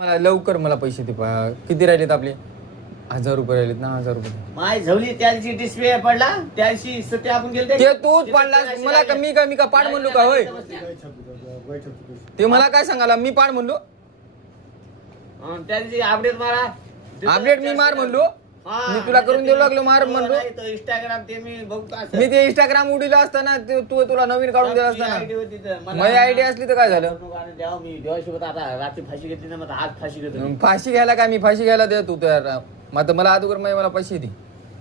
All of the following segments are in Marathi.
मला लवकर मला पैसे दे. किती राहिलेत आपले? 1000 रुपये राहिलेत ना. 1000 रुपये माय झवली त्याची डिस्प्ले पडला त्याशी ते आपण गेलते ते तूच पडला. मला का मी का पाड म्हणलो का होय? ते मला काय सांगाला? मी पाड म्हणलो? त्याची अपडेट मारा. अपडेट मी मार म्हणलो? मी तुला करून देऊ लागलो मार म्हणलो? इंस्टाग्राम ते मी बघतो. मी ते इंस्टाग्राम उडीला असताना तू तुला नवीन काढून दिला असताना माझी आयडिया असली तर काय झालं? मी देवासोबत आता रात्री फाशी घेतली ना. मग आज फाशी घेतो. फाशी घ्यायला काय? मी फाशी घ्यायला दे तू तर मग मला अगोदर मला पैसे दे.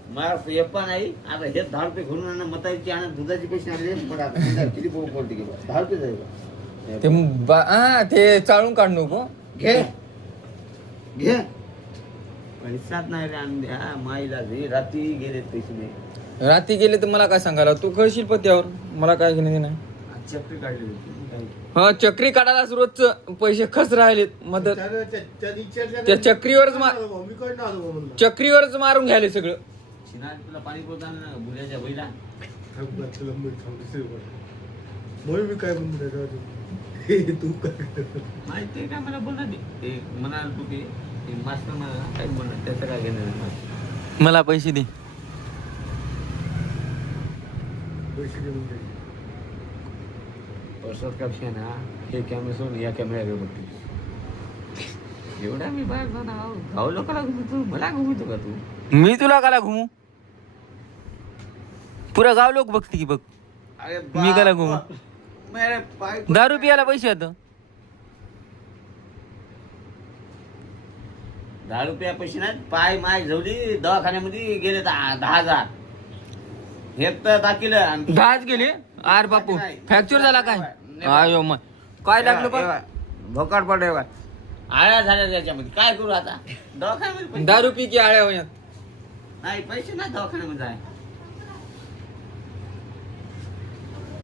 मला हे पण नाही आता हे 10 रुपये घेऊन आणा. मताची आणि दुधाची पैसे आणले. पण आता किती पडते की 10 रुपये जाईल ते चाळून काढ नको. घे घे पैसाच नाही रे आणून द्या माईला घे. रात्री गेले पैसे नाही. रात्री गेले तर मला काय सांगायला? तू कळशील पत्त्यावर. मला काय घेणे नाही. चक्री काढली होती. हा चक्री काढायला रोजच पैसे खस राहिलेत. मदत त्या चक्रीवरच मारून घ्यायले सगळं. शिनार तुला पाणी पोहताना भुल्याच्या बैला माहिती काय मला बोलणार ते म्हणाल तू ते मास्टर मला काय बोलणार त्याचं काय घेणार. मला पैसे दे. कॅप्शन हा हे कॅमेरा सोडून या कॅमेऱ्याकडे बघते. एवढा मी बाहेर गाव लोकांना घुमतो. मला घुमतो का तू? मी तुला काला घुमू? पुरा गाव लोक बघते की बघ. अरे मी काला घुमू? 10 रुपयाला पैसे येत. 10 रुपया पैसे नाही. पाय माय झवली दवाखान्यामध्ये गेले 10,000. हे तर दाखिलं 10च गेले. आर बापू फ्रॅक्चर झाला काय? आयो मग काय लागलं पण? भोकाड पडले बघा. आळ्या झाल्या त्याच्यामध्ये. काय करू आता? दवाखान्यामध्ये 10 रुपये की आळ्या होण्यात नाही पैसे नाही दवाखान्यामध्ये आहे.